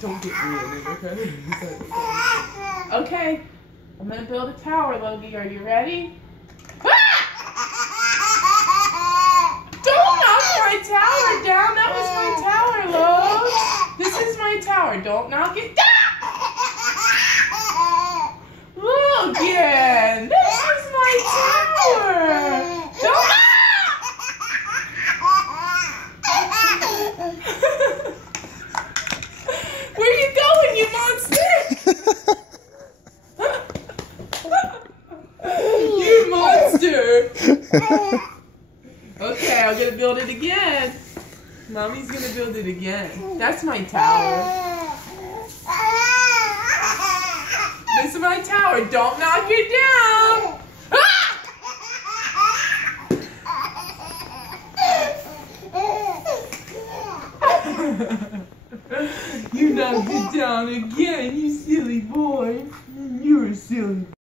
Don't get me in it, okay? Okay, I'm gonna build a tower, Logie. Are you ready? Don't knock my tower down. That was my tower, Logie. This is my tower. Don't knock it down. Logan, this is my tower. Don't. Where you going, you monster? You monster. Okay, I'm gonna build it again. Mommy's gonna build it again. That's my tower. This is my tower. Don't knock it down. You knocked it down again, you silly boy. You're a silly boy.